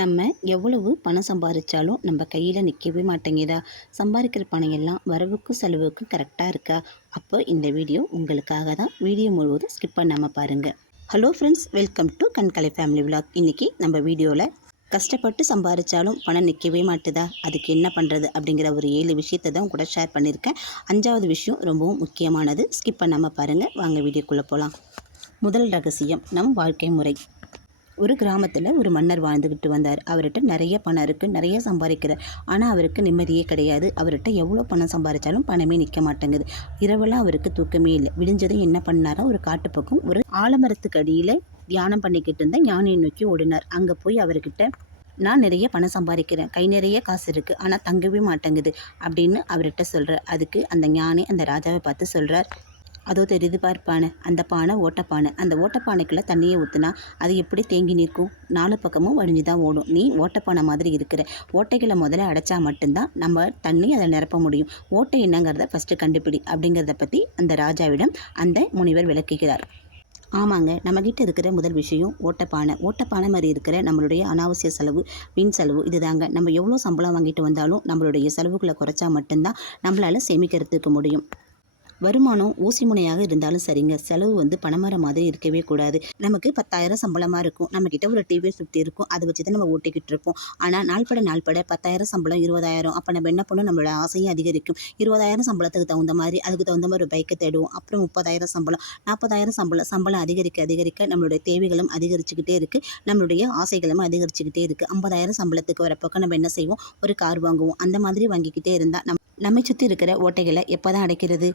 நம்ம எவ்வளவு பணம் சம்பாதிச்சாலும் நம்ம கையில் நிற்கவே மாட்டேங்குதா? சம்பாதிக்கிற பணம் எல்லாம் வரவுக்கும் செலவுக்கும் கரெக்டாக இருக்கா? அப்போ இந்த வீடியோ உங்களுக்காக தான். வீடியோ முழுவதும் ஸ்கிப் பண்ணாமல் பாருங்கள். ஹலோ ஃப்ரெண்ட்ஸ், வெல்கம் டு கண்கலை ஃபேமிலி விலாக். இன்றைக்கி நம்ம வீடியோவில் கஷ்டப்பட்டு சம்பாதிச்சாலும் பணம் நிற்கவே மாட்டுதா, அதுக்கு என்ன பண்ணுறது அப்படிங்கிற ஒரு 7 விஷயத்தை தான் கூட ஷேர் பண்ணியிருக்கேன். 5வது விஷயம் ரொம்பவும் முக்கியமானது. ஸ்கிப் பண்ணாமல் பாருங்கள். வாங்க வீடியோக்குள்ளே போகலாம். முதல் ரகசியம் நம் வாழ்க்கை முறை. ஒரு கிராமத்தில் ஒரு மன்னர் வாழ்ந்துக்கிட்டு வந்தார். அவர்கிட்ட நிறைய பணம் இருக்குது, நிறைய சம்பாதிக்கிறார். ஆனால் அவருக்கு நிம்மதியே கிடையாது. அவர்கிட்ட எவ்வளோ பணம் சம்பாதிச்சாலும் பணமே நிற்க மாட்டேங்குது. இரவெல்லாம் அவருக்கு தூக்கமே இல்லை. விடிஞ்சதும் என்ன பண்ணாரா, ஒரு காட்டுப்பக்கம் ஒரு ஆலமரத்துக்கு அடியில் தியானம் பண்ணிக்கிட்டு இருந்த ஞானியை நோக்கி ஓடினார். அங்கே போய் அவர்கிட்ட, நான் நிறைய பணம் சம்பாதிக்கிறேன், கை நிறைய காசு இருக்குது, ஆனால் தங்கவே மாட்டேங்குது அப்படின்னு அவர்கிட்ட சொல்கிறார். அதுக்கு அந்த ஞானி அந்த ராஜாவை பார்த்து சொல்கிறார், அதோ தெரியுது பானை, அந்த பானை ஓட்டப்பானை. அந்த ஓட்டப்பானைக்குள்ளே தண்ணியை ஊற்றுனா அது எப்படி தேங்கி நிற்கும்? 4 பக்கமும் வழிஞ்சு தான் ஓடும். நீ ஓட்டப்பானை மாதிரி இருக்கிற. ஓட்டைகளை முதல்ல அடைச்சா மட்டும்தான் நம்ம தண்ணி அதை நிரப்ப முடியும். ஓட்டை என்னங்கிறத ஃபஸ்ட்டு கண்டுபிடி அப்படிங்கிறத பற்றி அந்த ராஜாவிடம் அந்த முனிவர் விளக்குகிறார். ஆமாங்க, நம்மக்கிட்ட இருக்கிற முதல் விஷயம் ஓட்டப்பானை மாதிரி இருக்கிற நம்மளுடைய அனாவசிய செலவு, வீண் செலவு இதுதாங்க. நம்ம எவ்வளோ சம்பளம் வாங்கிட்டு வந்தாலும் நம்மளுடைய செலவுகளை குறைச்சா மட்டும்தான் நம்மளால் சேமிக்கிறதுக்கு முடியும். வருமானம் ஊசி முனையாக இருந்தாலும் சரிங்க, செலவு பணமரம் மாதிரி இருக்கவே கூடாது. நமக்கு 10,000 சம்பளமாக இருக்கும், நம்மக்கிட்ட ஒரு டிவிஎஸ் 50 இருக்கும், அதை வச்சு தான் நம்ம ஓட்டிக்கிட்டு இருப்போம். ஆனால் நாள்பட 10,000 சம்பளம் 20,000. அப்போ நம்ம என்ன பண்ணணும், நம்மளோட ஆசையும் அதிகரிக்கும். 20,000 சம்பளத்துக்கு தகுந்த மாதிரி அதுக்கு தகுந்த மாதிரி ஒரு பைக்கை தேடுவோம். அப்புறம் 30,000 சம்பளம், 40,000 சம்பளம் அதிகரிக்க நம்மளுடைய தேவைகளும் அதிகரிச்சுக்கிட்டே இருக்குது, நம்மளுடைய ஆசைகளும் அதிகரிச்சுக்கிட்டே இருக்குது. 50,000 சம்பளத்துக்கு வரப்போக்க நம்ம என்ன செய்வோம், ஒரு கார் வாங்குவோம். அந்த மாதிரி வாங்கிக்கிட்டே இருந்தால் நம்மை சுற்றி இருக்கிற ஓட்டைகளை எப்போ தான் அடைக்கிறது?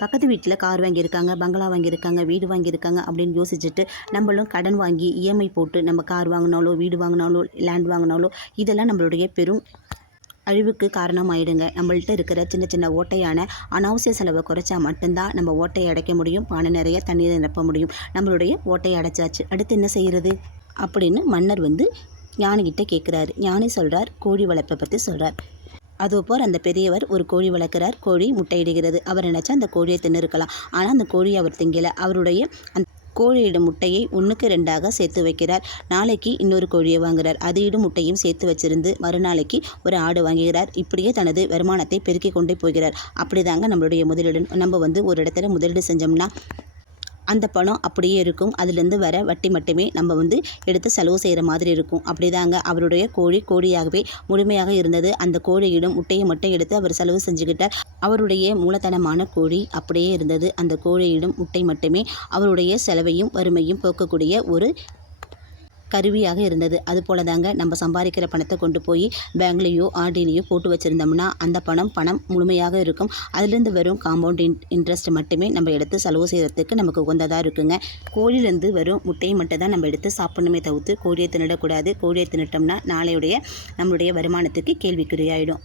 பக்கத்து வீட்டில் கார் வாங்கியிருக்காங்க, பங்களா வாங்கியிருக்காங்க, வீடு வாங்கியிருக்காங்க அப்படின்னு யோசிச்சுட்டு நம்மளும் கடன் வாங்கி இஎம்ஐ போட்டு நம்ம கார் வாங்கினாலோ, வீடு வாங்கினாலோ, லேண்ட் வாங்கினாலோ இதெல்லாம் நம்மளுடைய பெரும் அழிவுக்கு காரணமாயிடுங்க. நம்மள்ட்ட இருக்கிற சின்ன சின்ன ஓட்டையான அனாவசிய செலவை குறைச்சா மட்டும்தான் நம்ம ஓட்டையை அடைக்க முடியும், பானை நிறைய தண்ணீரை நிரப்ப முடியும். நம்மளுடைய ஓட்டையை அடைச்சாச்சு, அடுத்து என்ன செய்கிறது அப்படின்னு மன்னர் ஞானிகிட்ட கேட்குறாரு. ஞானி சொல்கிறார், கோழி வளர்ப்பை பற்றி சொல்கிறார். அதோப்போர் அந்த பெரியவர் ஒரு கோழி வளர்க்குறார். கோழி முட்டையிடுகிறது. அவர் நினச்சா அந்த கோழியை தின்னுருக்கலாம். ஆனால் அந்த கோழியை அவர் திங்கலை. அவருடைய அந்த கோழியோட முட்டையை 1க்கு 2ஆக சேர்த்து வைக்கிறார். நாளைக்கு இன்னொரு கோழியை வாங்குகிறார். அது இடும் முட்டையும் சேர்த்து வச்சிருந்து மறுநாளைக்கு ஒரு ஆடு வாங்குகிறார். இப்படியே தனது வருமானத்தை பெருக்கி கொண்டே போகிறார். அப்படிதாங்க நம்மளுடைய முதலீடு. நம்ம ஒரு இடத்துல முதலீடு செஞ்சோம்னா அந்த பணம் அப்படியே இருக்கும். அதுலேருந்து வர வட்டி மட்டுமே நம்ம எடுத்து செலவு செய்கிற மாதிரி இருக்கும். அப்படிதாங்க அவருடைய கோழியாகவே முழுமையாக இருந்தது. அந்த கோழியிடம் முட்டையை மட்டும் எடுத்து அவர் செலவு செஞ்சுக்கிட்டார். அவருடைய மூலதனமான கோழி அப்படியே இருந்தது. அந்த கோழியிடம் முட்டை மட்டுமே அவருடைய செலவையும் வறுமையும் போக்கக்கூடிய ஒரு கருவியாக இருந்தது. அது போல தாங்க நம்ம சம்பாதிக்கிற பணத்தை கொண்டு போய் பேங்க்லேயோ ஆர்டிலேயோ போட்டு வச்சுருந்தோம்னா அந்த பணம் முழுமையாக இருக்கும். அதுலேருந்து வரும் காம்பவுண்ட் இன்ட்ரெஸ்ட் மட்டுமே நம்ம எடுத்து செலவு செய்கிறதுக்கு நமக்கு உகந்ததாக இருக்குங்க. கோழிலேருந்து வரும் முட்டையை மட்டும் தான் நம்ம எடுத்து சாப்பிடணுமே தவிர்த்து கோழியை தின்னிடக்கூடாது. கோழியை தின்னிட்டோம்னா நாளையுடைய நம்மளுடைய வருமானத்துக்கு கேள்விக்குறியாயிடும்.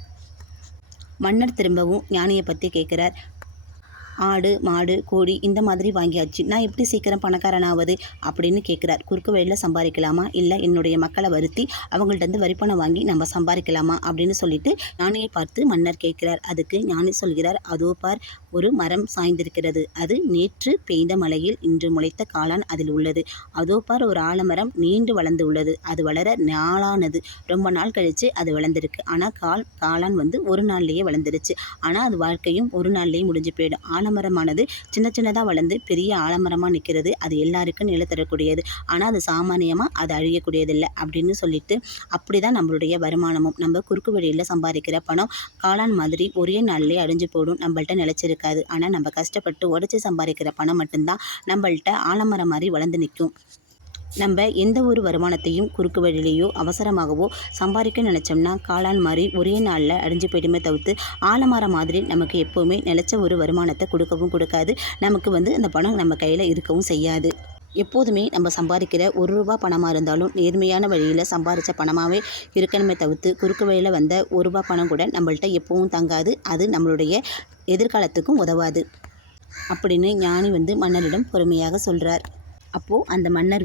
மன்னர் திரும்பவும் ஞானியை பற்றி கேட்குறார். ஆடு, மாடு, கோழி இந்த மாதிரி வாங்கியாச்சு, நான் எப்படி சீக்கிரம் பணக்காரனாவது அப்படின்னு கேட்குறார். குறுக்கு வழியில் சம்பாதிக்கலாமா, இல்லை என்னுடைய மக்களை வருத்தி அவங்கள்ட்ட வரிப்பணம் வாங்கி நம்ம சம்பாதிக்கலாமா அப்படின்னு சொல்லிட்டு ஞானியை பார்த்து மன்னர் கேட்கிறார். அதுக்கு ஞானி சொல்கிறார், அதோ பார், ஒரு மரம் சாய்ந்திருக்கிறது. அது நேற்று பெய்த மழையில் இன்று முளைத்த காளான் அதில் உள்ளது. அதோ பார், ஒரு ஆலமரம் நீண்டு வளர்ந்து உள்ளது. அது வளர நாளானது, ரொம்ப நாள் கழித்து அது வளர்ந்துருக்கு. ஆனால் காளான் ஒரு நாள்லேயே வளர்ந்துருச்சு. ஆனால் அது வாழ்க்கையும் ஒரு நாள்லேயே முடிஞ்சு போயிடும். ஆலமரமானது சின்ன சின்னதாக வளர்ந்து பெரிய ஆலமரமாக நிற்கிறது. அது எல்லாருக்கும் நிலை தரக்கூடியது. ஆனால் அது சாமானியமாக அது அழியக்கூடியதில்லை அப்படின்னு சொல்லிட்டு, அப்படி தான் நம்மளுடைய வருமானமும். நம்ம குறுக்கு வழியில் சம்பாதிக்கிற பணம் காளான் மாதிரி ஒரே நாள்லேயே அழிஞ்சு போடும், நம்மள்ட்ட நிலைச்சிருக்காது. ஆனால் நம்ம கஷ்டப்பட்டு உடச்சி சம்பாதிக்கிற பணம் மட்டும்தான் நம்மள்ட்ட ஆலமரம் மாதிரி வளர்ந்து நிற்கும். நம்ம எந்த ஒரு வருமானத்தையும் குறுக்கு வழியிலையோ அவசரமாகவோ சம்பாதிக்க நினச்சோம்னா காளான் மாதிரி ஒரே நாளில் அழிஞ்சு போயிடுமே தவிர்த்து ஆலமரம் மாதிரி நமக்கு எப்போவுமே நிலச்ச ஒரு வருமானத்தை கொடுக்கவும் கொடுக்காது. நமக்கு அந்த பணம் நம்ம கையில் இருக்கவும் செய்யாது. எப்போதுமே நம்ம சம்பாதிக்கிற ₹1 பணமாக இருந்தாலும் நேர்மையான வழியில் சம்பாதிச்ச பணமாகவே இருக்கணுமே தவிர்த்து குறுக்கு வழியில் வந்த ₹1 பணம் கூட நம்மள்ட்ட எப்பவும் தங்காது. அது நம்மளுடைய எதிர்காலத்துக்கும் உதவாது அப்படின்னு ஞானி மன்னரிடம் பொறுமையாக சொல்கிறார். அப்போது அந்த மன்னர்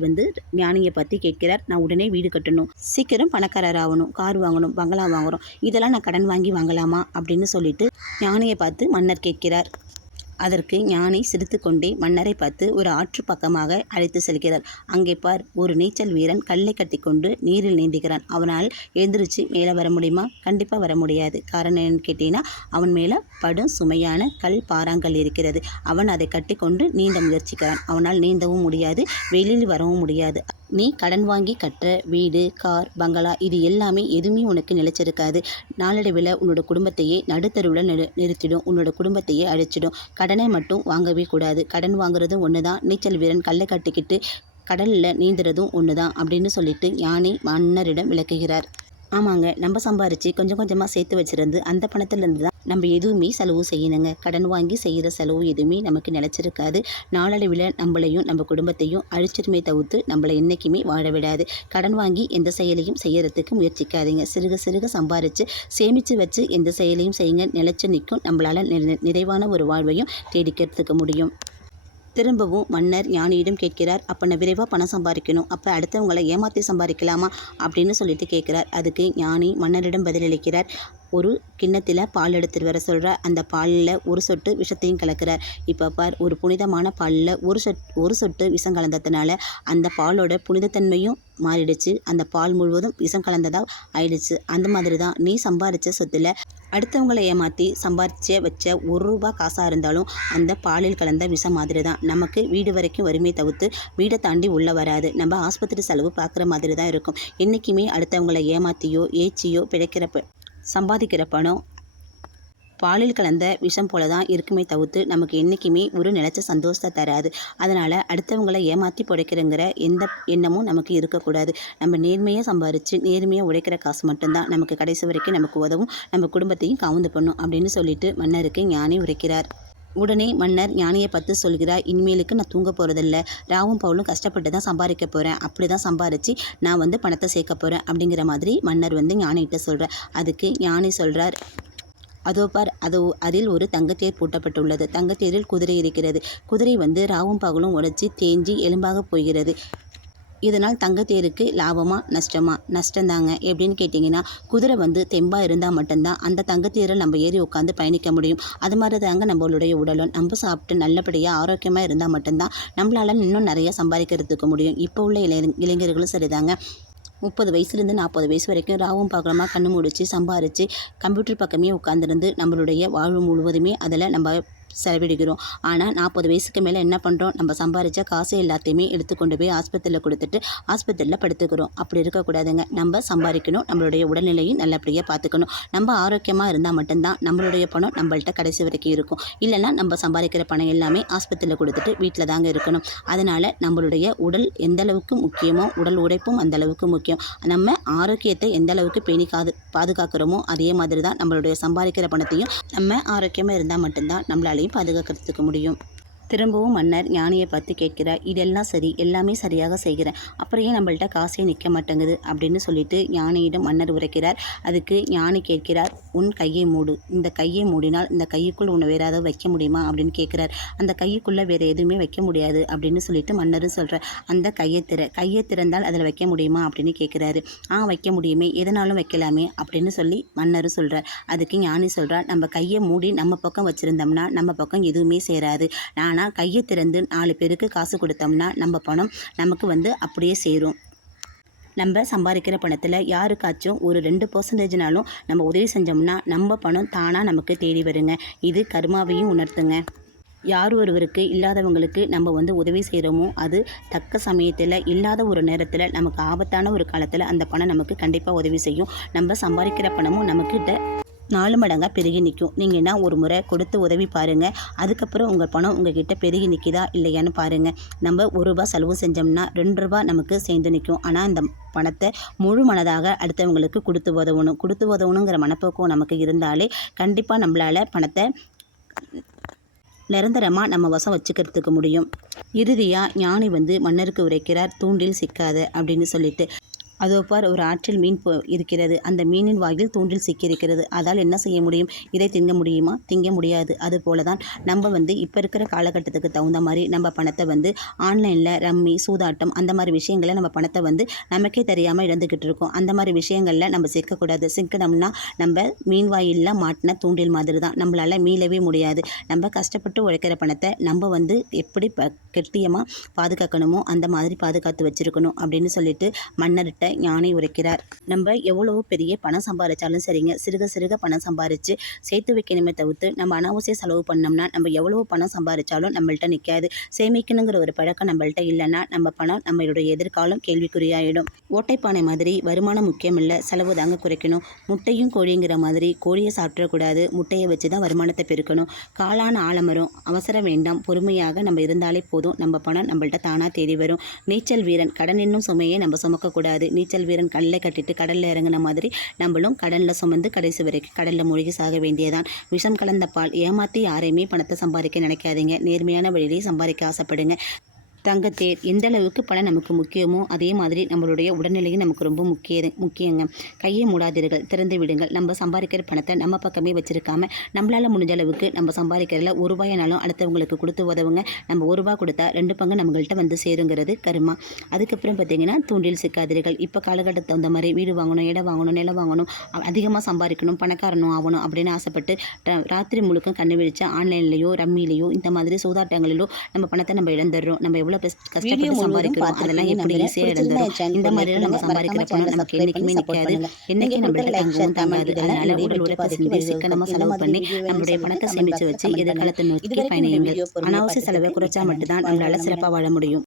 ஞானியை பற்றி கேட்கிறார். நான் உடனே வீடு கட்டணும், சீக்கிரம் பணக்காரர் ஆகணும், கார் வாங்கணும், பங்களா வாங்கணும், இதெல்லாம் நான் கடன் வாங்கி வாங்கலாமா அப்படின்னு சொல்லிட்டு ஞானியை பார்த்து மன்னர் கேட்கிறார். அதற்கு ஞானி சிரித்துக்கொண்டே மன்னரை பார்த்து ஒரு ஆற்று பக்கமாக அழைத்து செல்கிறார். அங்கே பார், ஒரு நீச்சல் வீரன் கல்லை கட்டிக்கொண்டு நீரில் நீந்துகிறான். அவனால் எழுந்திரிச்சு மேலே வர முடியுமா? கண்டிப்பாக வர முடியாது. காரணம் என்னன்னு கேட்டீங்கன்னா, அவன் மேலே படும் சுமையான கல் பாறாங்கல் இருக்கிறது. அவன் அதை கட்டிக்கொண்டு நீந்த முயற்சிக்கிறான். அவனால் நீந்தவும் முடியாது, வெளியில் வரவும் முடியாது. நீ கடன் வாங்கி கட்டுற வீடு, கார், பங்களா இது எல்லாமே எதுவுமே உனக்கு நிலைச்சிருக்காது. நாளடைவில் உன்னோட குடும்பத்தையே நடுத்தருவில் நிறுத்திடும். உன்னோட குடும்பத்தையே அழிச்சிடும். கடனை மட்டும் வாங்கவே கூடாது. கடன் வாங்குறதும் ஒன்று தான், நீச்சல் வீரன் கல்லை கட்டிக்கிட்டு கடலில் நீந்துறதும் ஒன்று தான் அப்படின்னு சொல்லிட்டு ஞானி மன்னரிடம் விளக்குகிறார். ஆமாங்க, நம்ம சம்பாரித்து கொஞ்சம் கொஞ்சமாக சேர்த்து வச்சுருந்து அந்த பணத்துலேருந்து தான் நம்ம எதுவுமே செலவு செய்யணுங்க. கடன் வாங்கி செய்கிற செலவு எதுவுமே நமக்கு நிலச்சிருக்காது. நாளடைவில் நம்மளையும் நம்ம குடும்பத்தையும் அழிச்சிருமே தவிர்த்து நம்மளை என்றைக்குமே வாழ விடாது. கடன் வாங்கி எந்த செயலையும் செய்யறதுக்கு முயற்சிக்காதீங்க. சிறுக சிறுக சம்பாரித்து சேமித்து வச்சு எந்த செயலையும் செய்யுங்க. நிலச்சி நிற்கும். நம்மளால் நிறைவான ஒரு வாழ்வையும் தேடிக்கிறதுக்கு முடியும். திரும்பவும் மன்னர் ஞானியிடம் கேட்கிறார். அப்போ நான் விரைவாக பணம் சம்பாதிக்கணும், அப்போ அடுத்தவங்களை ஏமாற்றி சம்பாதிக்கலாமா அப்படின்னு சொல்லிட்டு கேட்குறார். அதுக்கு ஞானி மன்னரிடம் பதிலளிக்கிறார். ஒரு கிண்ணத்தில் பால் எடுத்துகிட்டு வர சொல்கிறார். அந்த பாலில் ஒரு சொட்டு விஷத்தையும் கலக்கிறார். இப்போ பார், ஒரு புனிதமான பாலில் ஒரு சொட்டு விஷம் கலந்ததுனால அந்த பாலோட புனிதத்தன்மையும் மாறிடுச்சு. அந்த பால் முழுவதும் விஷம் கலந்ததாக ஆயிடுச்சு. அந்த மாதிரி தான் நீ சம்பாதிச்ச சொத்தில் அடுத்தவங்களை ஏமாற்றி சம்பாதிச்ச வச்ச ₹1 காசாக இருந்தாலும் அந்த பாலில் கலந்த விஷம் மாதிரி தான். நமக்கு வீடு வரைக்கும் வருமே தவிர்த்து வீடை தாண்டி உள்ளே வராது. நம்ம ஆஸ்பத்திரி செலவு பார்க்குற மாதிரி தான் இருக்கும். என்றைக்குமே அடுத்தவங்களை ஏமாற்றியோ ஏச்சியோ சம்பாதிக்கிற பணம் பாலில் கலந்த விஷம் போல தான் இருக்குமே தவிர்த்து நமக்கு என்றைக்குமே ஒரு நிலச்ச சந்தோஷத்தை தராது. அதனால் அடுத்தவங்களை ஏமாற்றி பிழைக்கிறங்கிற எந்த எண்ணமும் நமக்கு இருக்கக்கூடாது. நம்ம நேர்மையாக சம்பாரித்து நேர்மையாக உழைக்கிற காசு மட்டும்தான் நமக்கு கடைசி வரைக்கும் நமக்கு உதவும், நம்ம குடும்பத்தையும் கவுந்து பண்ணும் அப்படின்னு சொல்லிட்டு மன்னருக்கு ஞானி உரைக்கிறார். உடனே மன்னர் ஞானியை பார்த்து சொல்கிறார். இனிமேலுக்கு நான் தூங்க போகிறதில்ல, ராவும் பவுலும் கஷ்டப்பட்டு தான் சம்பாதிக்க போகிறேன். அப்படி தான் சம்பாரித்து நான் பணத்தை சேர்க்க போகிறேன் அப்படிங்கிற மாதிரி மன்னர் ஞானிகிட்ட சொல்கிறார். அதுக்கு ஞானி சொல்கிறார், அதோ பார், அதில் ஒரு தங்கத்தேர் பூட்டப்பட்டுள்ளது. தங்கத்தேரில் குதிரை இருக்கிறது. குதிரை ராவும் பகலும் உடைச்சி தேஞ்சி எலும்பாக போகிறது. இதனால் தங்கத்தேருக்கு லாபமா நஷ்டமா? நஷ்டந்தாங்க. எப்படின்னு கேட்டிங்கன்னா, குதிரை தெம்பாக இருந்தால் மட்டும்தான் அந்த தங்கத்தேரில் நம்ம ஏறி உட்காந்து பயணிக்க முடியும். அது மாதிரி தாங்க நம்மளுடைய உடலும். நம்ம சாப்பிட்டு நல்லபடியாக ஆரோக்கியமாக இருந்தால் மட்டும்தான் நம்மளால் இன்னும் நிறையா சம்பாதிக்கிறதுக்கு முடியும். இப்போ உள்ள இளைஞர்களும் சரிதாங்க. 30 வயசுலேருந்து 40 வயசு வரைக்கும் ராவும் பகலமாக கண்ணு முடிச்சு சம்பாரித்து கம்ப்யூட்டர் பக்கமே உட்காந்துருந்து நம்மளுடைய வாழ்வு முழுவதுமே அதில் நம்ம செலவிடுகிறோம். ஆனால் 40 வயசுக்கு மேலே என்ன பண்ணுறோம்? நம்ம சம்பாதிச்ச காசு எல்லாத்தையுமே எடுத்துக்கொண்டு போய் ஆஸ்பத்திரியில் கொடுத்துட்டு ஆஸ்பத்திரியில் படுத்துக்கிறோம். அப்படி இருக்கக்கூடாதுங்க. நம்ம சம்பாதிக்கணும், நம்மளுடைய உடல்நிலையும் நல்லபடியாக பார்த்துக்கணும். நம்ம ஆரோக்கியமாக இருந்தால் மட்டும்தான் நம்மளுடைய பணம் நம்மள்ட்ட கடைசி வரைக்கும் இருக்கும். இல்லைன்னா நம்ம சம்பாதிக்கிற பணம் எல்லாமே ஆஸ்பத்திரியில் கொடுத்துட்டு வீட்டில் தாங்க இருக்கணும். அதனால் நம்மளுடைய உடல் எந்தளவுக்கு முக்கியமோ உடல் உழைப்பும் அந்தளவுக்கு முக்கியம். நம்ம ஆரோக்கியத்தை எந்தளவுக்கு பேணி பாதுகாக்கிறோமோ அதே மாதிரி தான் நம்மளுடைய சம்பாதிக்கிற பணத்தையும் நம்ம ஆரோக்கியமாக இருந்தால் மட்டும்தான் நம்மளாலையும் பாதுகாக்கிறதுக்கு முடியும். திரும்பவும் மன்னர் ஞானியை பார்த்து கேட்கிறார். இதெல்லாம் சரி, எல்லாமே சரியாக செய்கிறேன், அப்புறம் ஏன் நம்மள்ட்ட காசே நிற்க மாட்டேங்குது அப்படின்னு சொல்லிட்டு ஞானியிடம் மன்னர் உரைக்கிறார். அதுக்கு ஞானி கேட்கிறார், உன் கையை மூடு. இந்த கையை மூடினால் இந்த கைக்குள் உன்னை வேறு ஏதாவது வைக்க முடியுமா அப்படின்னு கேட்குறார். அந்த கைக்குள்ளே வேறு எதுவுமே வைக்க முடியாது அப்படின்னு சொல்லிட்டு மன்னரும் சொல்கிறார். அந்த கையை திறந்தால் அதில் வைக்க முடியுமா அப்படின்னு கேட்குறாரு. வைக்க முடியுமே, எதனாலும் வைக்கலாமே அப்படின்னு சொல்லி மன்னரும் சொல்கிறார். அதுக்கு ஞானி சொல்கிறார், நம்ம கையை மூடி நம்ம பக்கம் வச்சுருந்தோம்னா நம்ம பக்கம் எதுவுமே சேராது. ஆனால் கையை திறந்து 4 பேருக்கு காசு கொடுத்தோம்னா நம்ம பணம் நமக்கு அப்படியே சேரும். நம்ம சம்பாதிக்கிற பணத்தில் யாருக்காச்சும் ஒரு 2% நம்ம உதவி செஞ்சோம்னா நம்ம பணம் தானாக நமக்கு தேடி வருங்க. இது கர்மாவையும் உணர்த்துங்க. யார் ஒருவருக்கு இல்லாதவங்களுக்கு நம்ம உதவி செய்கிறோமோ அது தக்க சமயத்தில் இல்லாத ஒரு நேரத்தில் நமக்கு ஆபத்தான ஒரு காலத்தில் அந்த பணம் நமக்கு கண்டிப்பாக உதவி செய்யும். நம்ம சம்பாதிக்கிற பணமும் நமக்கிட்ட 4 மடங்காக பெருகி நிற்கும். நீங்கள் என்ன ஒரு முறை கொடுத்து உதவி பாருங்கள். அதுக்கப்புறம் உங்கள் பணம் உங்கள்கிட்ட பெருகி நிற்கிதா இல்லையான்னு பாருங்கள். நம்ம ₹1 செலவு செஞ்சோம்னா ₹2 நமக்கு சேர்ந்து நிற்கும். ஆனால் இந்த பணத்தை முழு மனதாக அடுத்தவங்களுக்கு கொடுத்து உதவணுங்கிற மனப்போக்கம் நமக்கு இருந்தாலே கண்டிப்பாக நம்மளால் பணத்தை நிரந்தரமாக நம்ம வசம் வச்சுக்கிறதுக்கு முடியும். இறுதியாக ஞானி மன்னருக்கு உரைக்கிறார், தூண்டில் சிக்காத அப்படின்னு சொல்லிட்டு. அதோ பார் ஒரு ஆற்றில் மீன் இருக்கிறது. அந்த மீனின் வாயில் தூண்டில் சிக்கியிருக்கிறது. அதால் என்ன செய்ய முடியும்? இதை திங்க முடியுமா? திங்க முடியாது. அதுபோல தான் நம்ம இப்போ இருக்கிற காலகட்டத்துக்கு தகுந்த மாதிரி நம்ம பணத்தை ஆன்லைனில் ரம்மி, சூதாட்டம் அந்த மாதிரி விஷயங்களை நம்ம பணத்தை நமக்கே தெரியாமல் இழந்துக்கிட்டு இருக்கோம். அந்த மாதிரி விஷயங்களில் நம்ம சிக்கக்கூடாது. சிக்கணும்னா நம்ம மீன் வாயிலில் மாட்டின தூண்டில் மாதிரி தான். நம்மளால் மீளவே முடியாது. நம்ம கஷ்டப்பட்டு உழைக்கிற பணத்தை நம்ம எப்படி கெட்டியமாக பாதுகாக்கணுமோ அந்த மாதிரி பாதுகாத்து வச்சுருக்கணும் அப்படின்னு சொல்லிட்டு மன்னர்கிட்ட ஞானி உரைக்கிறார். நம்ம எவ்வளவு பெரிய பணம் சம்பாதிச்சாலும் சரிங்க, சிறுக சிறுக பணம் சம்பாதிச்சு சேர்த்து வைக்கணுமே தவிர்த்து நம்ம அனாவசிய செலவு பண்ணோம்னா நம்ம எவ்வளவு பணம் சம்பாதிச்சாலும் நம்மள்ட்ட நிற்காது. சேமிக்கணுங்கிற ஒரு பழக்கம் நம்மள்ட்ட இல்லைன்னா நம்ம பணம் நம்மளுடைய எதிர்காலம் கேள்விக்குறியாயிடும். ஓட்டைப்பானை மாதிரி வருமானம் முக்கியம் இல்லை, செலவு தாங்க குறைக்கணும். முட்டையும் கோழிங்கிற மாதிரி கோழியை சாப்பிடக்கூடாது, முட்டையை வச்சு தான் வருமானத்தை பெருக்கணும். காளான ஆலமரம், அவசரம் வேண்டாம், பொறுமையாக நம்ம இருந்தாலே போதும், நம்ம பணம் நம்மள்ட்ட தானாக தேடி வரும். நீச்சல் வீரன், கடன் என்னும் சுமையை நம்ம சுமக்கக்கூடாது. நீச்சல் வீரன் கடலை கட்டிட்டு கடலில் இறங்கின மாதிரி நம்மளும் கடலில் சுமந்து கடைசி வரைக்கும் கடலில் மூழ்கி சாக வேண்டியதான். விஷம் கலந்த பால், ஏமாற்றி யாரையுமே பணத்தை சம்பாதிக்க நினைக்காதீங்க. நேர்மையான வழியிலே சம்பாதிக்க ஆசைப்படுங்க. தங்கத்தேர், எந்த அளவுக்கு பணம் நமக்கு முக்கியமோ அதே மாதிரி நம்மளுடைய உடல்நிலையும் நமக்கு ரொம்ப முக்கியங்க. கையை மூடாதீர்கள், திறந்து விடுங்கள். நம்ம சம்பாதிக்கிற பணத்தை நம்ம பக்கமே வச்சுருக்காம நம்மளால் முடிஞ்ச அளவுக்கு நம்ம சம்பாதிக்கிறதுல ஒரு ரூபாயினாலும் அடுத்தவங்களுக்கு கொடுத்து உதவுங்க. நம்ம ஒரு ரூபா கொடுத்தா 2 பங்கு நம்மள்கிட்ட சேருங்கிறது கருமா. அதுக்கப்புறம் பார்த்திங்கன்னா தூண்டில் சிக்காதீர்கள். இப்போ காலகட்டத்துக்கு தகுந்த மாதிரி வீடு வாங்கணும், இடம் வாங்கணும், நிலம் வாங்கணும், அதிகமாக சம்பாதிக்கணும், பணக்காரனும் ஆகணும் அப்படின்னு ஆசைப்பட்டு ராத்திரி முழுக்க கண்ணு விழிச்சா ஆன்லைன்லேயோ ரம்மிலேயோ இந்த மாதிரி சூதாட்டங்களிலோ நம்ம பணத்தை நம்ம இழந்துடுறோம். நம்ம எவ்வளோ கஷ்டப்பட்டு சம்பாதிக்கிறோம், அதெல்லாம் எப்படி ஈஸியாக இழந்துடும். இந்த மாதிரி நம்ம சம்பாதிக்கிற பணம் நமக்கு என்றைக்குமே நிற்காது, என்னைக்கு நம்மள்ட்ட தங்கவும் தங்காது. அதனால உடல் உழைப்பு செஞ்சு சிக்கனமாக செலவு பண்ணி நம்மளுடைய பணத்தை சேமித்து வச்சு எதிர்காலத்தை நோக்கி பயணியுங்கள். அனாவசிய செலவை குறைச்சா மட்டும்தான் நம்மளால சிறப்பாக வாழ முடியும்.